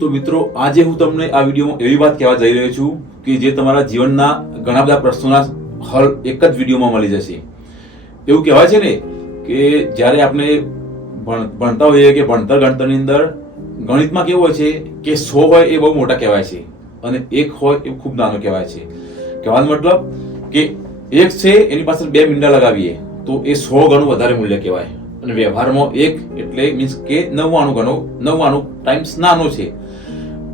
તો મિત્રો, આજે હું તમને આ વિડીયોમાં એવી વાત કહેવા જઈ રહ્યો છું કે જે તમારા જીવનના ઘણા બધા પ્રશ્નોના હલ એક જ વિડીયોમાં મળી જશે. એવું કહેવાય છે ને કે જ્યારે આપણે ભણ- ભણતા હોઈએ કે ભણતર ગણતરની અંદર, ગણિતમાં કેવું હોય છે કે સો હોય એ બહુ મોટા કહેવાય છે અને એક હોય એ ખૂબ નાનો કહેવાય છે. કહેવાનો મતલબ કે એક છે એની પાછળ બે મીંડા લગાવીએ તો એ સો ગણું વધારે મૂલ્ય કહેવાય. અને વ્યવહારમાં એક એટલે મીન્સ કે નવ્વાણું ગણો, નવ્વાણું ટાઈમ્સ નાનો છે.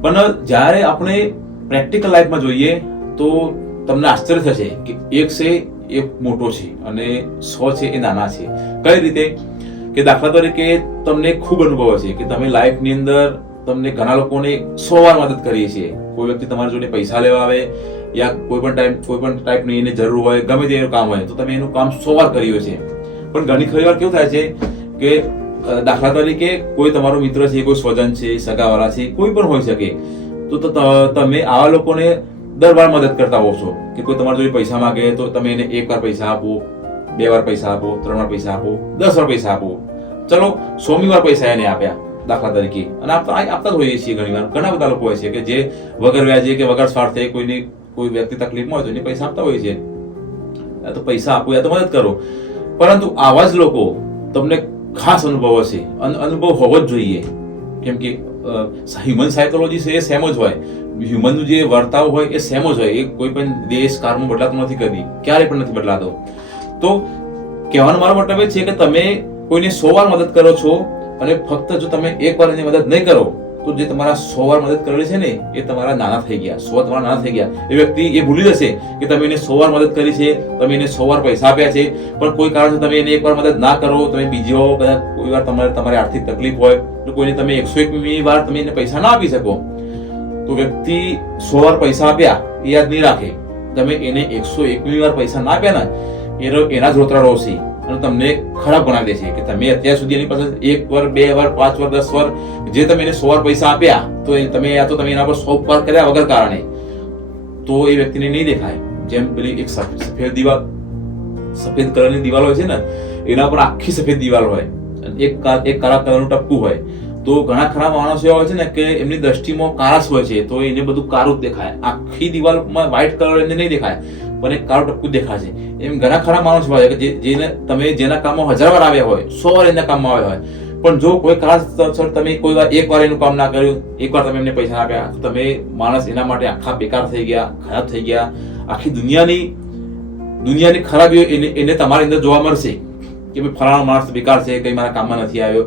પણ જ્યારે આપણે પ્રેક્ટિકલ લાઈફમાં જોઈએ તો તમને આશ્ચર્ય થશે કે એક છે એ મોટો છે અને સો છે, એ નાના છે. કઈ રીતે? કે દાખલા તરીકે તમને ખૂબ અનુભવ હશે કે તમે લાઈફની અંદર તમને ઘણા લોકોને સો વાર મદદ કરીએ છીએ. કોઈ વ્યક્તિ તમારી જોડે પૈસા લેવા આવે યા કોઈ પણ ટાઈમ, કોઈ પણ ટાઈપની એને જરૂર હોય, ગમે તે કામ હોય, તો તમે એનું કામ સો વાર કર્યું છે પણ ઘણી ખરી વાર કેવું થાય છે કે દાખલા તરીકે કોઈ તમારો મિત્ર છે, કોઈ સ્વજન છે, સગાવાળા છે, કોઈ પણ હોઈ શકે, તો તમે આવા લોકોને દર વાર મદદ કરતા હોવ છો કે કોઈ તમારા જોડે પૈસા માંગે તો તમે એને એક વાર પૈસા આપો, બે વાર પૈસા આપો, ત્રણ વાર પૈસા આપો, દસ વાર પૈસા આપો. ચલો, સોમી વાર પૈસા એને આપ્યા દાખલા તરીકે. અને આપતા આપતા જ હોઈએ છીએ ઘણી વાર. ઘણા બધા લોકો હોય છે કે જે વગર વ્યાજે કે વગર સ્વાર્થે કોઈની કોઈ વ્યક્તિ તકલીફમાં હોય તો એને પૈસા આપતા હોય છે યા તો પૈસા આપો, યા તો મદદ કરો. પરંતુ આવા જ લોકો તમને ખાસ અનુભવ હશે. અને, અનુભવ હોવો જ જોઈએ. કેમ કે હ્યુમન સાયકોલોજી છે એ સેમ જ હોય. હ્યુમનનું જે વર્તાવ હોય એ સેમ જ હોય. એ કોઈ પણ દેશ કારમાં બદલાતો નથી કદી. ક્યારે પણ નથી બદલાતો. તો કહેવાનો મારો મતલબ એ છે કે તમે કોઈને સો વાર મદદ કરો છો અને ફક્ત જો તમે એક વાર એની મદદ નહીં કરો તો જે તમારા સો વાર મદદ કરેલી છે ને, એ તમારા નાના થઈ ગયા. સો તમારા નાના થઈ ગયા. એ વ્યક્તિ એ ભૂલી જશે કે તમે એને સો વાર મદદ કરી છે, તમે એને સો વાર પૈસા આપ્યા છે. પણ કોઈ કારણસર તમે એને એક વાર મદદ ના કરો, તમે બીજો કદાચ કોઈ વાર તમારે તમારે આર્થિક તકલીફ હોય, તો કોઈને તમે એકસો એકમી વાર તમે એને પૈસા ના આપી શકો. તો વ્યક્તિ સો વાર પૈસા આપ્યા, એ યાદ નહીં રાખે. તમે એને એકસો એકમી વાર પૈસા ના આપ્યા ને, એનો, એના જ રોતરા હશે અને તમને ખરાબ બનાવી દે છે કે તમે અત્યાર સુધી એની પાસે એક વાર, બે વાર, પાંચ વાર, દસ વાર, જે તમે એને સો વાર પૈસા આપ્યા, તો તમે યા તો તમે એના પર સો ઉપકાર કર્યા વગર કારણે. તો એ વ્યક્તિને નહીં દેખાય. જેમ પેલી એક સફેદ દિવાલ, સફેદ કલરની દિવાલ હોય છે ને, એના પર આખી સફેદ દિવાલ હોય. એક એક કાળા કલરનું ટપકું હોય. તો ઘણા ખરા માણસો એવા હોય છે ને કે એમની દ્રષ્ટિમાં કાળાશ હોય છે, તો એને બધું કાળું જ દેખાય. આખી દિવાલમાં વ્હાઇટ કલર એને નહીં દેખાય. એક કાળું ટપકું દેખાશે. એમ ઘણા ખરા માણસો હોય કે જેને તમે જેના કામમાં હજાર વાર આવ્યા હોય, સો વાર એના કામમાં આવ્યા હોય. પણ જો કોઈ કારણસર તમે કોઈ વાર એક વાર એનું કામ ના કર્યું, એક વાર તમે એમને પૈસા આપ્યા, તો તમે માણસ એના માટે આખા બેકાર થઈ ગયા, ખરાબ થઈ ગયા. આખી દુનિયાની દુનિયાની ખરાબીઓ એને એને તમારી અંદર જોવા મળશે કે ભાઈ ફલાણો માણસ બેકાર છે, કંઈ મારા કામમાં નથી આવ્યો.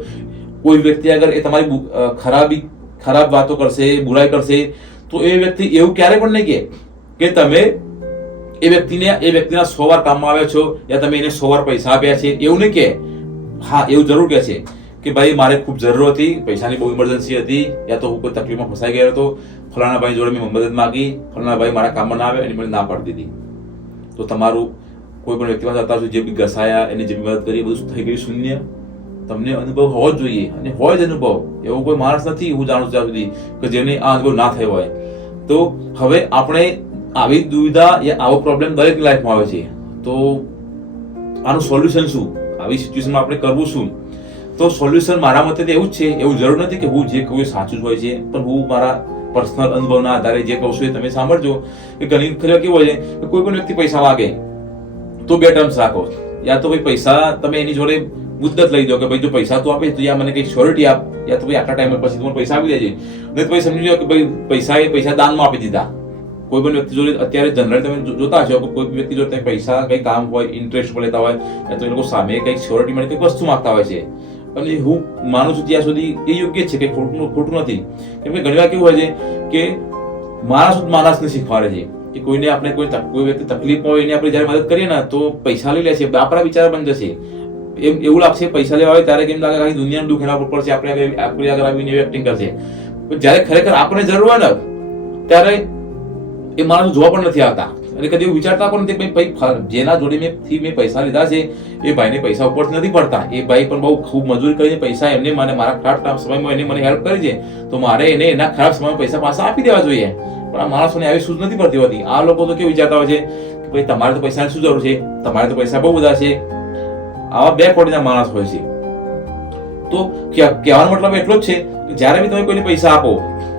કોઈ વ્યક્તિ અગર એ તમારી ખરાબી, ખરાબ વાતો કરશે, બુરાઈ કરશે, તો એ વ્યક્તિ એવું ક્યારે પણ નહીં કે તમે એ વ્યક્તિને, એ વ્યક્તિના સો વાર કામમાં આવ્યા છો યા તમે એને સો વાર પૈસા આપ્યા છે? એવું નહીં કે, હા, એવું જરૂર કહે છે કે ભાઈ, મારે ખૂબ જરૂર હતી, પૈસાની બહુ ઇમરજન્સી હતી, યા તો હું કોઈ તકલીફમાં ફસાઈ ગયો હતો ફલાણા ભાઈ જોડે મેં મદદ માંગી ફલાણા ભાઈ મારા કામમાં ના આવે એની મને ના પાડી દીધી. તો તમારું કોઈ પણ વ્યક્તિ પાસે અત્યાર સુધી જે બી ઘસાયા, એને જે બી મદદ કરી બધું થઈ ગયું શૂન્ય. તમને અનુભવ હોવો જ જોઈએ અને હોય જ અનુભવ. એવો કોઈ માણસ નથી, હું જાણું છું ત્યાં સુધી કે જેને આ અનુભવ ના થયો હોય. તો હવે આપણે આવી દુવિધા યા આવો પ્રોબ્લેમ દરેક લાઈફમાં આવે છે. તો આનું સોલ્યુશન શું? આવી સિચ્યુએશનમાં આપણે કરવું શું? તો સોલ્યુશન મારા મતે એવું જ છે, એવું જરૂર નથી કે હું જે કહું સાચું જ હોય છે, પણ હું મારા પર્સનલ અનુભવના આધારે જે કહું છું એ તમે સાંભળજો. કે ઘણી ખરે કેવું હોય છે કે કોઈ પણ વ્યક્તિ પૈસા માગે, તો બે ટર્મ્સ રાખો. યા તો ભાઈ પૈસા તમે એની જોડે મુદ્દત લઈ દો કે ભાઈ જો પૈસા તું આપે તો યા મને કઈ શ્યોરિટી આપ, યા તો ભાઈ આટલા ટાઈમ પછી તમને પૈસા આપી દેજે. નહીં તો ભાઈ સમજી લો કે ભાઈ પૈસા એ પૈસા દાનમાં આપી દીધા. કોઈ પણ વ્યક્તિ જોડે અત્યારે જનરલ તમે જોતા હશો કે કોઈ વ્યક્તિ જોડે તમે પૈસા, કંઈ કામ હોય ઇન્ટરેસ્ટ લેતા હોય, તો એ લોકો સામે કંઈક સ્યોરિટી માટે કંઈક વસ્તુ માગતા હોય છે. અને હું માનું છું ત્યાં સુધી એ યોગ્ય છે કે ખોટું ખોટું નથી. કેમ કે ઘણીવાર કેવું હોય છે કે માણસ માણસને શીખવાડે છે કે કોઈને આપણે કોઈ કોઈ વ્યક્તિ તકલીફ હોય એને આપણે જ્યારે મદદ કરીએ ને, તો પૈસા લઈ લે છે. આપણા વિચાર બની જશે. એમ એવું લાગશે પૈસા લેવા આવે ત્યારે કેમ લાગે આખી દુનિયાનું દુઃખ એના ઉપર પડશે, આપણે આપણે આગળ આવીને એક્ટિંગ કરશે. પણ જ્યારે ખરેખર આપણને જરૂર હોય ને, ત્યારે એ માણસ જોવા પણ નથી આવતા. અને કદી એવું વિચારતા પણ નથી ભાઈ જેના જોડે મેં થી મેં પૈસા લીધા છે, એ ભાઈને પૈસા ઉપરથી નથી પડતા. એ ભાઈ પણ બહુ ખૂબ મજૂરી કરીને પૈસા એમને મને મારા ખરાબ સમયમાં એને મને હેલ્પ કરી છે, તો મારે એને એના ખરાબ સમયમાં પૈસા પાછા આપી દેવા જોઈએ. પણ આ માણસોને આવી સૂઝ નથી પડતી હોતી. આ લોકો તો કેવું વિચારતા હોય છે કે ભાઈ, તમારે તો પૈસાની શું જરૂર છે? તમારે તો પૈસા બહુ બધા છે. આવા બે કોટીના માણસ હોય છે. તો કહેવાનો મતલબ એટલો જ છે કે જ્યારે બી તમે કોઈને પૈસા આપો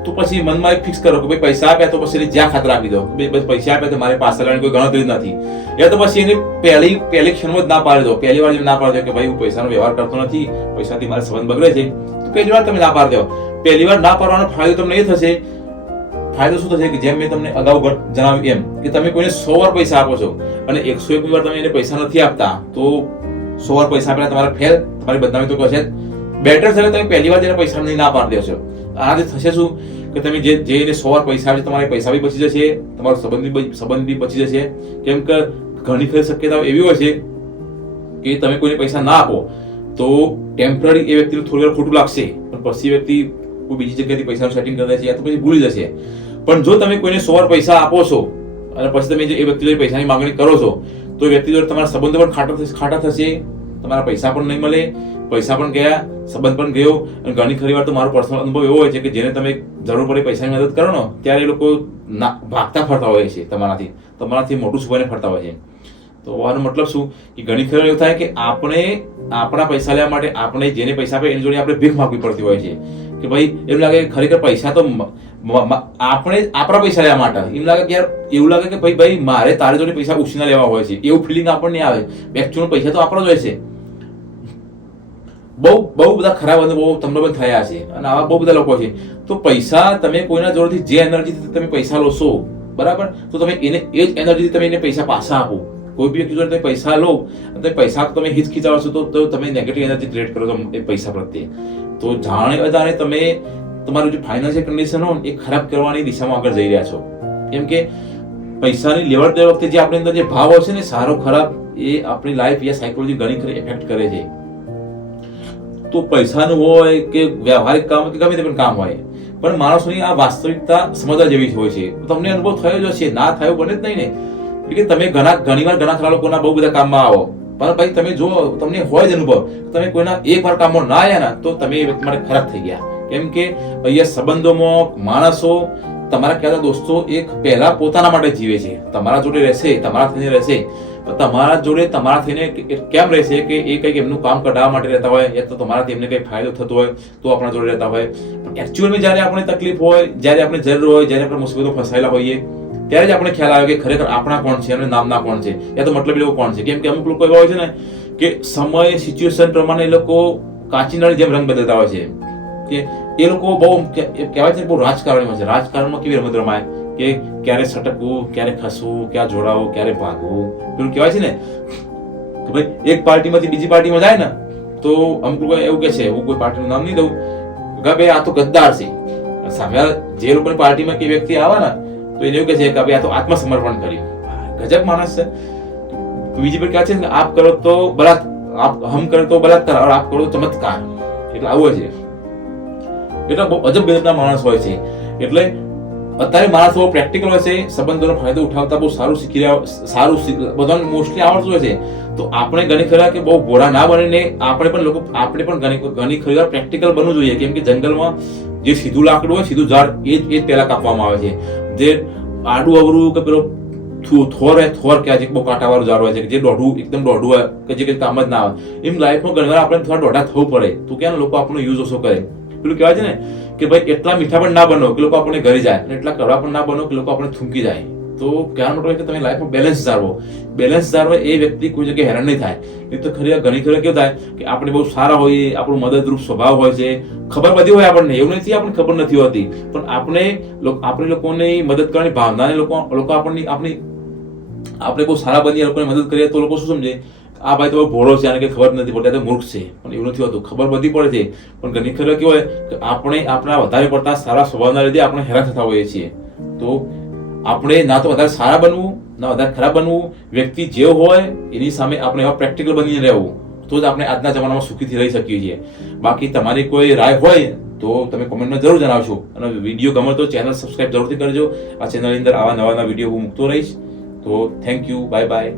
તો પછી મનમાં ફિક્સ કરો કે ભાઈ પૈસા આપ્યા તો પછી એને જ્યાં ખાતર આપી દો. બસ પૈસા આપ્યા તો મારે પાસે કોઈ ગણતરી નથી. એ તો પછી એને પહેલી પહેલી ક્ષણમાં જ ના પાડી દો. પહેલી વાર ના પાડી દો કે ભાઈ હું પૈસાનો વ્યવહાર કરતો નથી, પૈસાથી મારે સંબંધ બગડે છે. તો પહેલી વાર તમે ના પાડી દો. પહેલી વાર ના પાડવાનો ફાયદો તમને એ થશે. ફાયદો શું થશે કે જેમ મેં તમને અગાઉ જણાવ્યું એમ, કે તમે કોઈને સો વાર પૈસા આપો છો અને એકસો એક વાર તમે એને પૈસા નથી આપતા, તો સો વાર પૈસા આપેલા તમારા ફેલ તમારી બદનામી તો કશે બેટર છે તમે પહેલી વાર જેને પૈસા નહીં ના પાડી દેશો. આનાથી થશે શું? કે તમે જે જે એને સો વાર પૈસા આપે છે, તમારે પૈસા બી બચી જશે તમારો સંબંધ બી સંબંધ બી બચી જશે. કેમ કે ઘણી ખરી શક્યતાઓ એવી હોય છે કે તમે કોઈને પૈસા ના આપો તો ટેમ્પરરી એ વ્યક્તિને થોડી વાર ખોટું લાગશે. પણ પછી વ્યક્તિ કોઈ બીજી જગ્યાએથી પૈસાનું સેટિંગ કરી દેશે યા તો પછી ભૂલી જશે. પણ જો તમે કોઈને સો વાર પૈસા આપો છો અને પછી તમે જે એ વ્યક્તિ જોડે પૈસાની માંગણી કરો છો તો એ વ્યક્તિ જોડે તમારા સંબંધ પણ ખાટા ખાટા થશે તમારા પૈસા પણ નહીં મળે પૈસા પણ ગયા, સંબંધ પણ ગયો, અને ઘણી ખરી વાર તો મારો પર્સનલ અનુભવ એવો હોય છે કે જેને તમે જરૂર પડે પૈસાની મદદ કરો ને ત્યારે એ લોકો ના- ભાગતા ફરતા હોય છે તમારાથી તમારાથી મોટું છુપાઈને ફરતા હોય છે. તો આનો મતલબ શું? કે ઘણી ખરી એવું થાય કે આપણે, આપણા પૈસા લેવા માટે આપણે જેને પૈસા આપે એની જોડે આપણે ભીખ માગવી પડતી હોય છે. કે ભાઈ, એમ લાગે કે ખરેખર પૈસા તો આપણે આપણા પૈસા લેવા માટે. એમ લાગે કે યાર, એવું લાગે કે ભાઈ ભાઈ, મારે તારી જોડે પૈસા ઉછીના લેવા હોય છે. એવું ફિલિંગ આપણને આવે. એકચ્યુઅલ પૈસા તો આપણો જ હોય છે. બહુ બહુ બધા ખરાબ અનુભવો તમને પણ થયા છે. અને આવા બહુ બધા લોકો છે. તો પૈસા તમે કોઈના જોડેથી જે એનર્જીથી તમે પૈસા લો છો બરાબર? તો તમે એને, એ જ એનર્જીથી તમે એને પૈસા પાછા આપો. કોઈ બી વ્યક્તિ જોડે તમે પૈસા લો, અને પૈસા તમે હિત ખીચાવો છો તો તમે નેગેટિવ એનર્જી ક્રિએટ કરો છો એ પૈસા પ્રત્યે. તો જાણે અજાણે તમે તમારું જે ફાઇનાન્શિયલ કન્ડિશન હોય એ ખરાબ કરવાની દિશામાં આગળ જઈ રહ્યા છો. કેમ કે પૈસાની લેવડ દેવડ વખતે જે આપણી અંદર જે ભાવ હોય છે ને સારો ખરાબ, એ આપણી લાઈફ યા સાયકોલોજી ઘણી ખરી એફેક્ટ કરે છે. તો પૈસાનું હોય કે વ્યવહારિક કામ કે ગમે તે પણ કામ હોય. પણ માણસોની આ વાસ્તવિકતા સમજવા જેવી હોય છે. તમને અનુભવ થયો જ હશે. ના થયો બને જ નહીં ને. એટલે તમે ઘણા, ઘણીવાર ઘણા ખરા લોકોના બહુ બધા કામમાં આવો. પણ ભાઈ તમે જો, તમને હોય જ અનુભવ. તમે કોઈના એક વાર કામમાં ના આવ્યા ને, તો તમે એ વ્યક્તિ માટે ખરાબ થઈ ગયા. કેમ કે અહીંયા સંબંધોમાં માણસો, તમારા કહેતા દોસ્તો એક પહેલા પોતાના માટે જીવે છે. તમારા જોડે રહેશે, તમારા થઈને રહેશે. તમારા જોડે તમારા થઈને કેમ રહેશે કે એ કંઈક એમનું કામ કઢાવવા માટે રહેતા હોય, યા તો તમારાથી એમને કંઈ ફાયદો થતો હોય, તો આપણા જોડે રહેતા હોય. એકચ્યુઅલમાં જ્યારે આપણે તકલીફ હોય, જ્યારે આપણે જરૂર હોય, જ્યારે આપણે મુસીબતો ફસાયેલા હોઈએ, ત્યારે જ આપણે ખ્યાલ આવે કે ખરેખર આપણા કોણ છે અને નામના કોણ છે, યા તો મતલબ એ કોણ છે. કેમ કે અમુક લોકો એવા હોય છે ને કે સમય સિચ્યુએશન પ્રમાણે એ લોકો કાચીનાની જેમ રંગ બદલતા હોય છે. કે એ લોકો બહુ કહેવાય છે બહુ રાજકારણમાં છે. રાજકારણમાં કેવી રમત રમાય? કે ક્યારે સટકવું, ક્યારે ખસવું, ક્યાં જોડાવું, ક્યારે ભાગવું? પેલું કહેવાય છે ને કે ભાઈ, એક પાર્ટીમાંથી બીજી પાર્ટીમાં જાય ને, તો અમુક લોકો એવું કે છે, હું કોઈ પાર્ટીનું નામ નહીં દઉં. કે ભાઈ, આ તો ગદ્દાર છે. સામે જે લોકોની પાર્ટીમાં કે વ્યક્તિ આવે ને, તો એને એવું કે છે કે ભાઈ, આ તો આત્મસમર્પણ કર્યું. ગજબ માણસ છે. બીજી પર કહે છે કે આપ કરો તો બલાત આપ હમ કરો તો બલાત્કાર और આપ કરો તો ચમત્કાર. એટલે આવું છે. એટલે બહુ અજબ ગજબના માણસ હોય છે. એટલે અત્યારે માણસ પ્રેક્ટિકલ હોય છે, સંબંધોનો ફાયદો ઉઠાવતા બહુ સારું શીખી રહ્યા સારું બધાને મોસ્ટલી આવડતું હોય છે. તો આપણે ઘણી ખરા કે બહુ ભોળા ના બનીને આપણે પણ લોકો આપણે પણ ઘણી ઘણી ખરી પ્રેક્ટિકલ બનવું જોઈએ. કેમ કે જંગલમાં જે સીધું લાકડું હોય, સીધું ઝાડ, એ જ એ પહેલાં કાપવામાં આવે છે. જે આડું અવરું કે પેલો થોર હોય, થોર કે આજે બહુ કાંટાવાળું ઝાડ હોય છે, જે દોઢું એકદમ દોઢું હોય, કે જે કંઈ કામ જ ના આવે. એમ લાઈફમાં ઘણી વાર આપણે થોડા દોઢા થવું પડે. તો ક્યાં લોકો આપણો યુઝ ઓછો કરે? પેલું કહેવાય છે ને કે ભાઈ એટલા મીઠા પણ ના બનો કે લોકો આપણને ઘરે જાય અને એટલા કડવા પણ ના બનો કે લોકો આપણે થૂંકી જાય. તો કહેવાનો મતલબ કે તમે લાઈફમાં બેલેન્સ જાળવો. બેલેન્સ જાળવો એ વ્યક્તિ કોઈ જગ્યાએ હેરાન નહીં થાય. એ તો ખરી ઘણી ખરી કેવું થાય કે આપણે બહુ સારા હોઈએ, આપણો મદદરૂપ સ્વભાવ હોય છે. ખબર બધી હોય આપણને, એવું નથી આપણને ખબર નથી હોતી. પણ આપણે આપણે લોકોની મદદ કરવાની ભાવનાને લોકો લોકો આપણને, આપણી, આપણે બહુ સારા બનીએ, લોકોને મદદ કરીએ તો લોકો શું સમજે? આ ભાઈ તો ભોળો છે, આને કંઈ ખબર નથી પડતી તો મૂર્ખ છે. પણ એવું નથી હોતું. ખબર બધી પડે છે. પણ ઘણી ખબર કેવું હોય કે આપણે આપણા વધારે પડતા સારા સ્વભાવના લીધે આપણે હેરાન થતા હોઈએ છીએ. તો આપણે ના તો વધારે સારા બનવું, ના વધારે ખરાબ બનવું. વ્યક્તિ જે હોય, એની સામે આપણે એવા પ્રેક્ટિકલ બનીને રહેવું. તો જ આપણે આજના જમાનામાં સુખીથી રહી શકીએ છીએ. બાકી તમારી કોઈ રાય હોય, તો તમે કોમેન્ટમાં જરૂર જણાવશો. અને વીડિયો ગમે તો ચેનલ સબસ્ક્રાઈબ જરૂરથી કરજો. આ ચેનલની અંદર આવા નવા નવા વીડિયો હું મૂકતો રહીશ. તો થેન્ક યુ બાય બાય